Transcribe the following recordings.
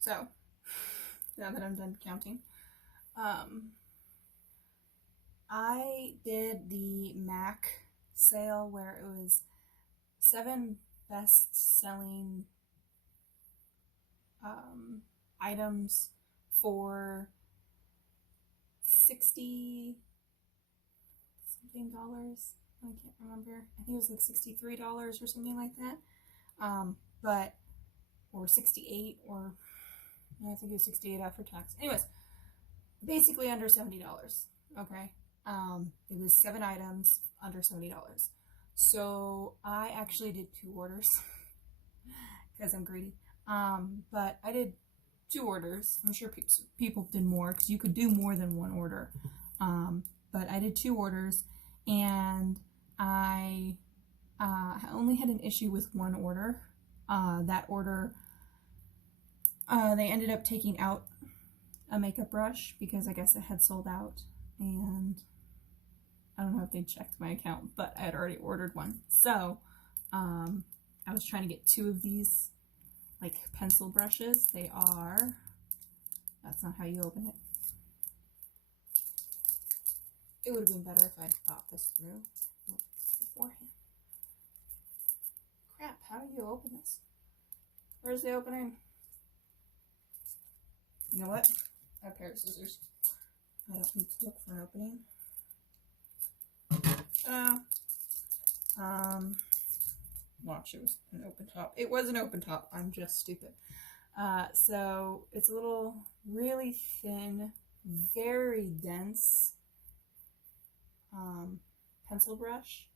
So now that I'm done counting, I did the MAC sale where it was 7 best-selling items for $60 something dollars. I can't remember. I think it was like $63 or something like that. But or 68, or I think it was 68 after tax. Anyways, basically under $70. Okay. It was 7 items under $70. So I actually did 2 orders because I'm greedy. But I did 2 orders. I'm sure people did more because you could do more than 1 order. But I did 2 orders, and I only had an issue with 1 order. That order, they ended up taking out a makeup brush because I guess it had sold out, and I don't know if they checked my account, but I had already ordered one. So I was trying to get 2 of these like pencil brushes. They are, that's not how you open it. It would have been better if I'd thought this through beforehand. Crap, how do you open this? Where's the opening? You know what? I have a pair of scissors. I don't need to look for an opening. Watch, it was an open top. It was an open top. I'm just stupid. So it's a little really thin, very dense pencil brush.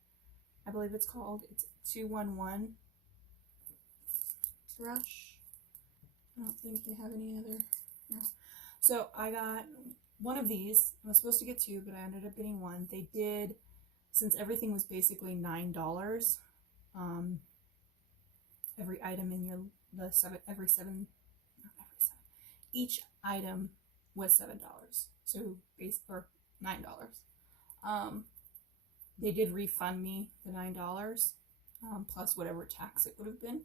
I believe it's called. It's 211 brush. I don't think they have any other. No. So I got one of these. I was supposed to get 2, but I ended up getting 1. They did, since everything was basically $9. Every item in your each item was $7. So or $9. They did refund me the $9 plus whatever tax it would have been.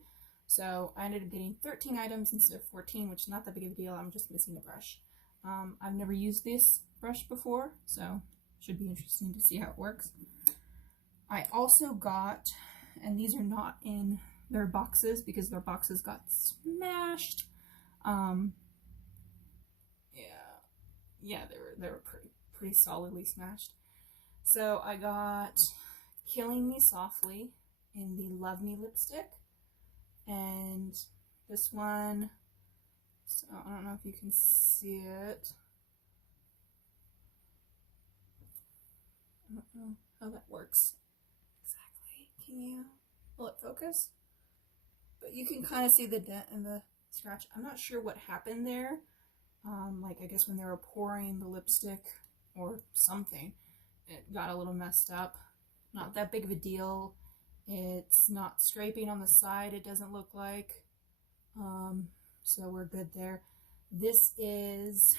So I ended up getting 13 items instead of 14, which is not that big of a deal. I'm just missing a brush. I've never used this brush before, so should be interesting to see how it works. I also got, and these are not in their boxes because their boxes got smashed. Yeah, they were pretty solidly smashed. So I got Killing Me Softly in the Love Me lipstick, and this one, so I don't know if you can see it. I don't know how that works exactly. Can you? Will it focus? But you can kind of see the dent and the scratch. I'm not sure what happened there. Like I guess when they were pouring the lipstick or something, it got a little messed up. Not that big of a deal. It's not scraping on the side, it doesn't look like. So we're good there. This is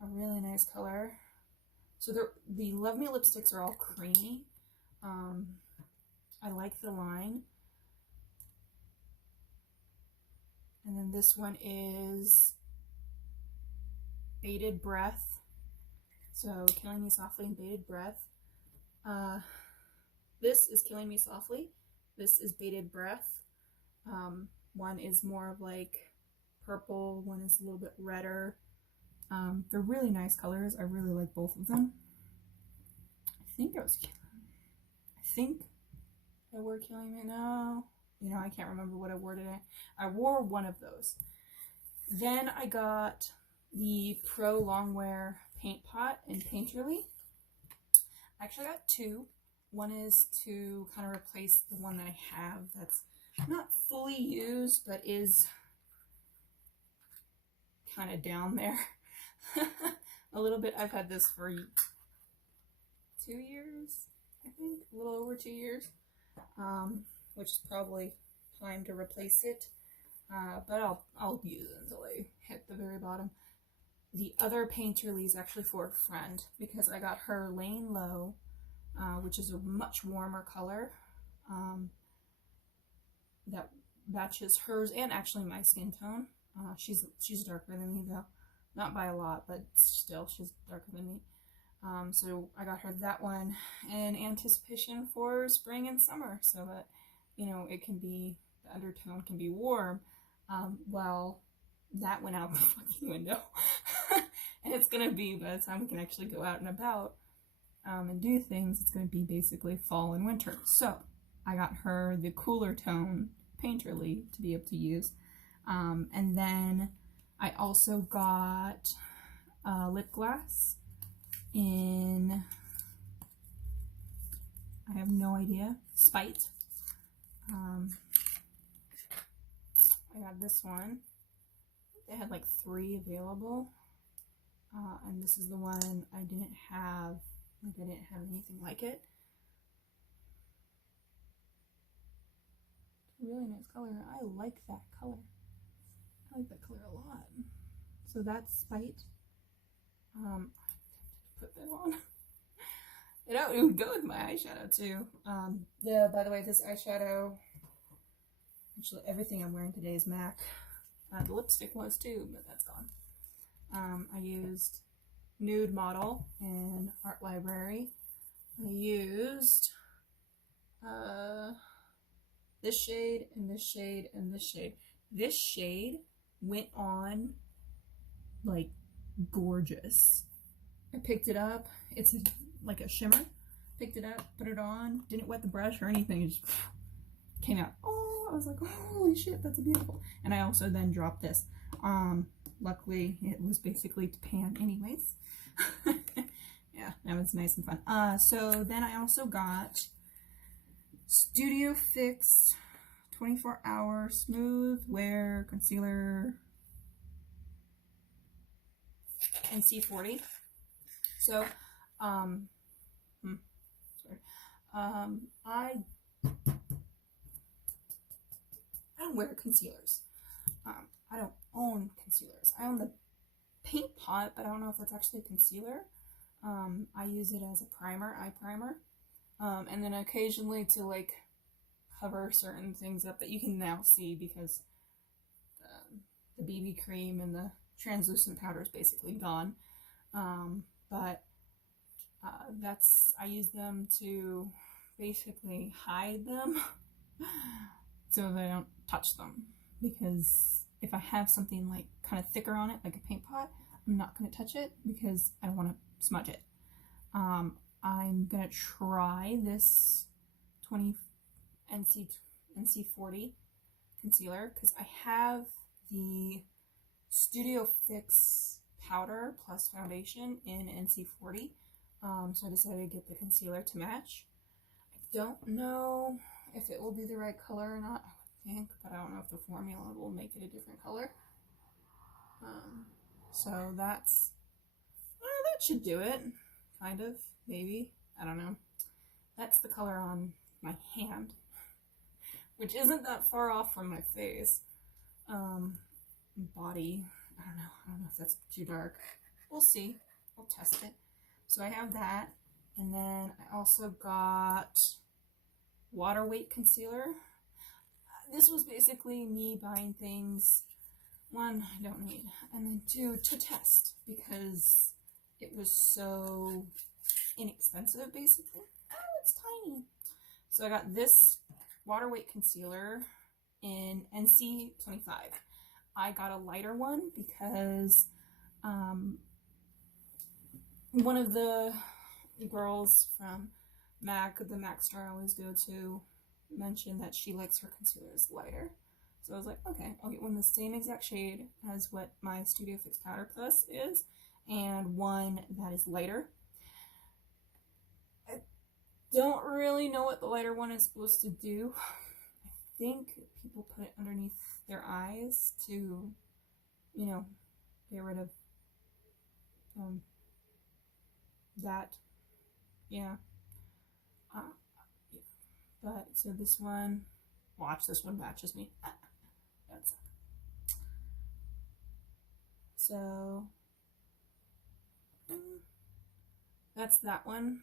a really nice color. So the Love Me lipsticks are all creamy. I like the line. And then this one is Bated Breath. So Killing Me Softly and Bated Breath. This is Killing Me Softly. This is Bated Breath. One is more of like purple, one is a little bit redder. They're really nice colors. I really like both of them. I think I wore Killing Me. No, you know, I can't remember what I wore today. I wore one of those. Then I got the Pro Longwear Paint Pot in Painterly. I actually got 2. One is to kind of replace the one that I have that's not fully used, but is kind of down there a little bit. I've had this for 2 years, I think, a little over 2 years, which is probably time to replace it. But I'll use it until I hit the very bottom. The other Painterly is actually for a friend because I got her Lane Low, which is a much warmer color. That matches hers and actually my skin tone. She's darker than me though, not by a lot, but still she's darker than me. So I got her that one in anticipation for spring and summer, so that, you know, it can be, the undertone can be warm. Well, that went out the fucking window. And it's gonna be, by the time we can actually go out and about and do things, it's gonna be basically fall and winter. So I got her the cooler tone Painterly to be able to use. And then I also got Lipglass in, I have no idea, Spite. I got this one. They had like 3 available. And this is the one I didn't have, like I didn't have anything like it. Really nice color. I like that color. I like that color a lot. So that's Spite. Put that on. It would go with my eyeshadow too. Yeah, by the way, this eyeshadow, actually everything I'm wearing today is MAC. The lipstick was too, but that's gone. I used Nude Model in Art Library. I used this shade and this shade and this shade. This shade went on like gorgeous. I picked it up. It's like a shimmer. Picked it up, put it on, didn't wet the brush or anything. It just came out. Oh, I was like, holy shit, that's beautiful. And I also then dropped this. Luckily, it was basically to pan anyways. Yeah, that was nice and fun. So then I also got Studio Fix 24-hour smooth wear concealer NC40. So, sorry. I don't wear concealers. I don't own concealers. I own the Paint Pot, but I don't know if that's actually a concealer. I use it as a primer, eye primer. And then occasionally to like cover certain things up that you can now see because the BB cream and the translucent powder is basically gone. But I use them to basically hide them so that I don't touch them, because if I have something like kind of thicker on it, like a paint pot, I'm not going to touch it because I don't want to smudge it. I'm going to try this 20 NC40 concealer because I have the Studio Fix powder plus foundation in NC40. So I decided to get the concealer to match. I don't know if it will be the right color or not, I would think, but I don't know if the formula will make it a different color. So that's, that should do it, kind of, maybe, I don't know. That's the color on my hand, which isn't that far off from my face. Body, I don't know if that's too dark. We'll see, we'll test it. So I have that, and then I also got Waterweight concealer. This was basically me buying things, 1, I don't need, and then 2, to test, because it was so inexpensive, basically. Oh, it's tiny. So I got this Waterweight concealer in NC25. I got a lighter one because one of the girls from the MAC store I always go to, mentioned that she likes her concealers lighter. So I was like, okay, I'll get one the same exact shade as what my Studio Fix Powder Plus is, and one that is lighter. I don't really know what the lighter one is supposed to do. I think people put it underneath their eyes to, you know, get rid of that. Yeah. But so this one, watch, this one matches me. That's so that's that one.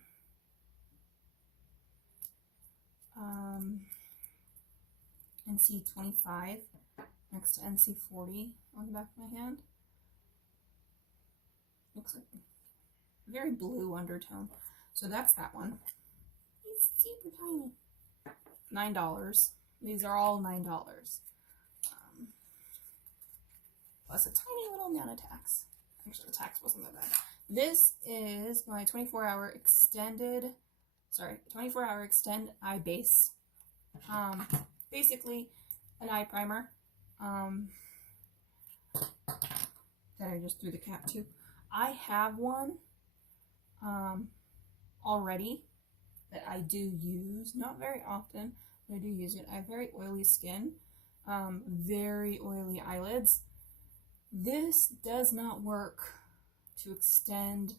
NC25 next to NC40 on the back of my hand. Looks like a very blue undertone. So that's that one. It's super tiny. $9. These are all $9. Plus a tiny little nano tax. Actually, the tax wasn't that bad. This is my 24-hour extended, 24-hour extend eye base. Basically an eye primer that I just threw the cap to. I have one already that I do use, not very often, but I do use it. I have very oily skin, very oily eyelids. This does not work to extend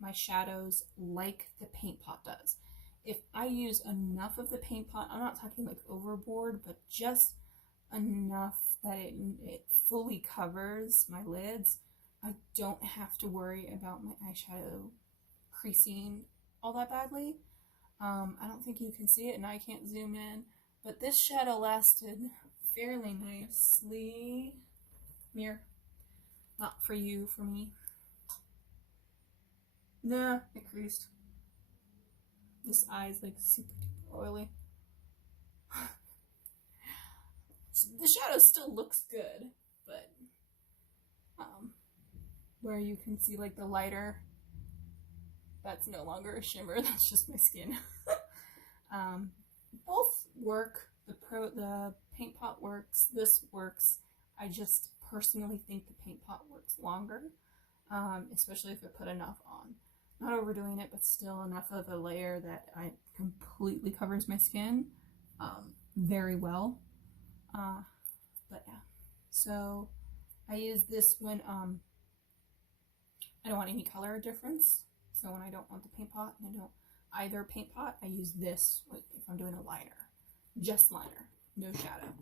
my shadows like the Paint Pot does. If I use enough of the Paint Pot, I'm not talking like overboard, but just enough that it fully covers my lids, I don't have to worry about my eyeshadow creasing all that badly. I don't think you can see it and I can't zoom in, but this shadow lasted fairly nicely. Mirror. Not for you, for me. Nah, it creased. This eye is like super duper oily. The shadow still looks good, but where you can see like the lighter, that's no longer a shimmer, that's just my skin. Both work. The Paint Pot works, this works. I just personally think the Paint Pot works longer, especially if I put enough on. Not overdoing it, but still enough of a layer that I completely covers my skin very well. But yeah, so I use this when I don't want any color difference. So when I don't want the Paint Pot and I don't either Paint Pot, I use this like if I'm doing a liner, just liner, no shadow.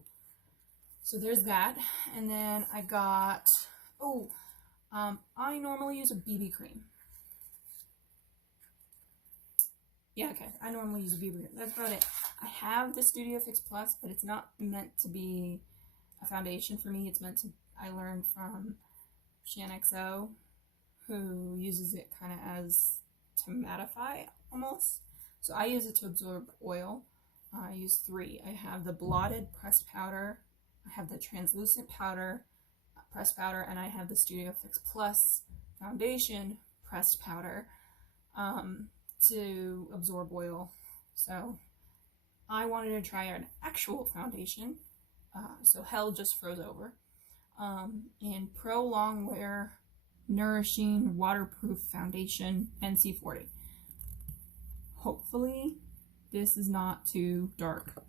So there's that. And then I got, I normally use a BB cream. Yeah, okay, I normally use a BB cream. That's about it. I have the Studio Fix Plus, but it's not meant to be a foundation for me. It's meant to, I learned from ShanXO, who uses it kind of as to mattify almost. So I use it to absorb oil. I use 3. I have the blotted pressed powder, I have the translucent powder, pressed powder, and I have the Studio Fix Plus foundation pressed powder to absorb oil. So I wanted to try an actual foundation, so hell just froze over. In Pro Longwear Nourishing Waterproof Foundation NC40. Hopefully this is not too dark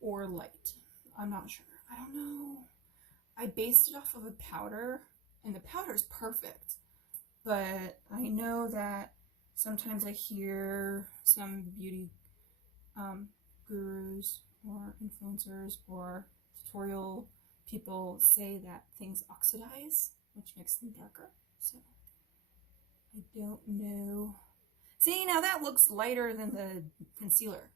or light. I'm not sure. I don't know. I based it off of a powder, and the powder is perfect. But I know that sometimes I hear some beauty gurus or influencers or tutorial people say that things oxidize, which makes them darker. So I don't know. See, now that looks lighter than the concealer.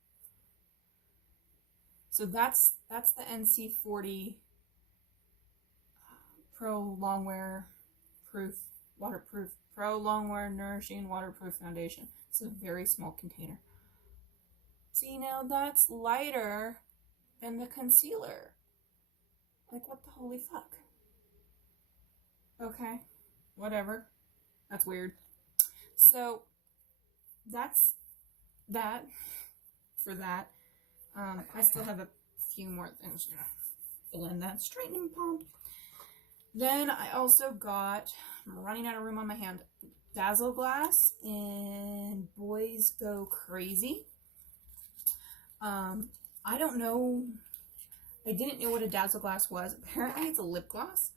So that's the NC40 Pro Longwear Waterproof Pro Longwear Nourishing Waterproof Foundation. It's a very small container. See, now that's lighter than the concealer. Like, what the holy fuck? Okay, whatever. That's weird. So that's that for that. I still have a few more things to fill in that straightening pump. Then I also got, I'm running out of room on my hand, Dazzleglass in Boys Go Crazy. I don't know, I didn't know what a Dazzleglass was. Apparently it's a lip gloss.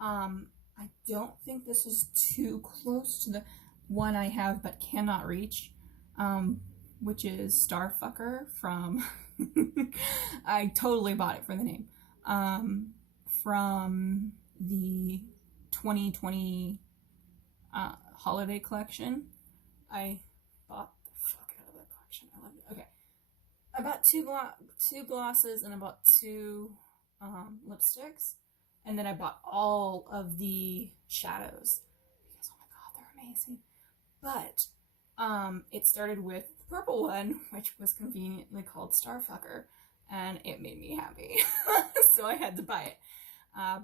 I don't think this is too close to the one I have but cannot reach, which is Starfucker from, I totally bought it for the name, from the 2020 holiday collection. I bought the fuck out of that collection. I love it. Okay. I bought two glosses and I bought two lipsticks, and then I bought all of the shadows because oh my god, they're amazing. But it started with the purple one, which was conveniently called Starfucker, and it made me happy, so I had to buy it.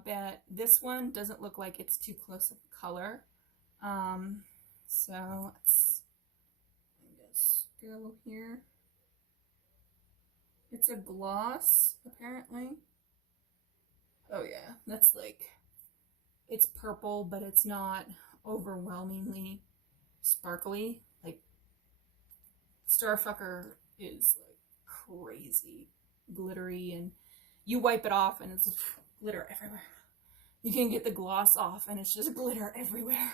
But this one doesn't look like it's too close of a color, so let's just go here. It's a gloss, apparently. Oh yeah, that's like, it's purple, but it's not overwhelmingly sparkly. Like, Starfucker is like crazy glittery, and you wipe it off and it's glitter everywhere. You can get the gloss off and it's just glitter everywhere.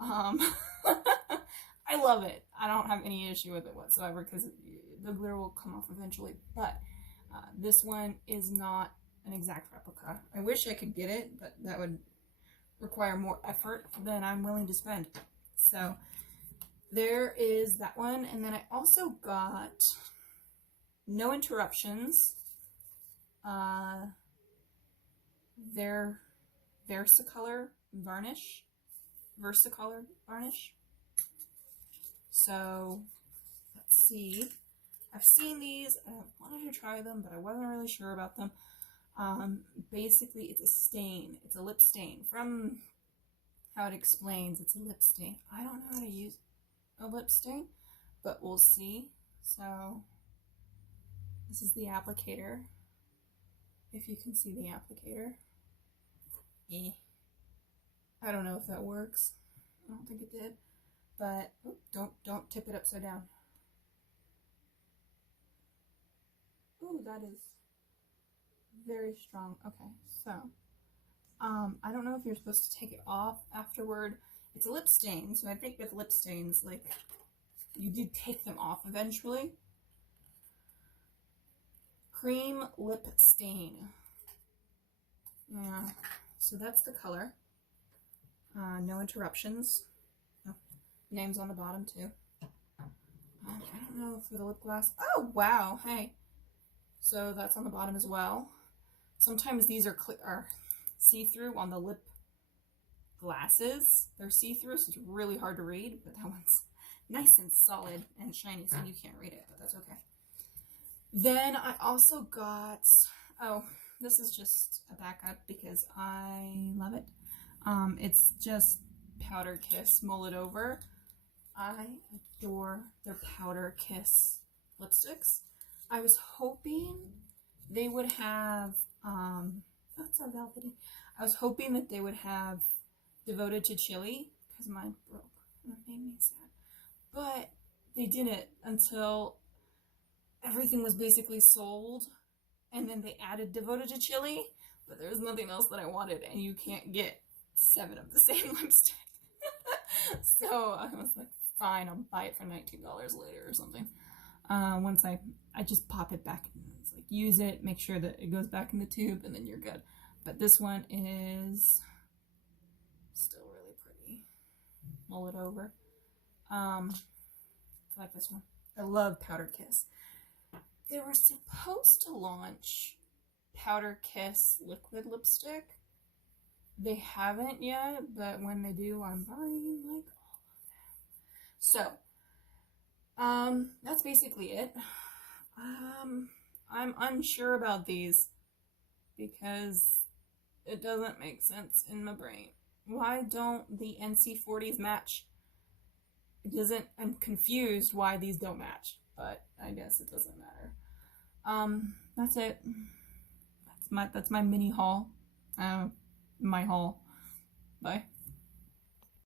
I love it. I don't have any issue with it whatsoever because the glitter will come off eventually, but this one is not an exact replica. I wish I could get it, but that would require more effort than I'm willing to spend. So there is that one, and then I also got No Interruptions. Their Versicolour Varnish. Versicolour Varnish. So let's see. I've seen these. I wanted to try them, but I wasn't really sure about them. Basically, it's a stain. It's a lip stain. From how it explains, it's a lip stain. I don't know how to use a lip stain, but we'll see. So this is the applicator. If you can see the applicator. I don't know if that works. I don't think it did. But don't tip it upside down. Ooh, that is very strong. Okay, so I don't know if you're supposed to take it off afterward. It's a lip stain, so I think with lip stains, like, you do take them off eventually. Cream lip stain. Yeah, so that's the color. No Interruptions. Oh, name's on the bottom too. I don't know for the lip gloss. Oh wow, hey. So that's on the bottom as well. Sometimes these are see-through on the lip glasses. They're see-through, so it's really hard to read, but that one's nice and solid and shiny, so you can't read it, but that's okay. Then I also got, oh, this is just a backup because I love it. It's just Powder Kiss Mull It Over. I adore their Powder Kiss lipsticks. I was hoping they would have, that's our velvety. I was hoping that they would have Devoted to Chili, because mine broke and it made me sad. But they didn't until everything was basically sold, and then they added Devoted to Chili, but there was nothing else that I wanted, and you can't get 7 of the same lipstick. So I was like, fine, I'll buy it for $19 later or something. Once I just pop it back, it's like, use it, make sure that it goes back in the tube, and then you're good. But this one is still really pretty. Mull It Over. I like this one. I love Powder Kiss. They were supposed to launch Powder Kiss liquid lipstick. They haven't yet, but when they do, I'm buying like all of them. So, that's basically it. I'm unsure about these because it doesn't make sense in my brain. Why don't the NC40s match? It doesn't, I'm confused why these don't match, but I guess it doesn't matter. That's it. That's my mini haul. My haul. Bye.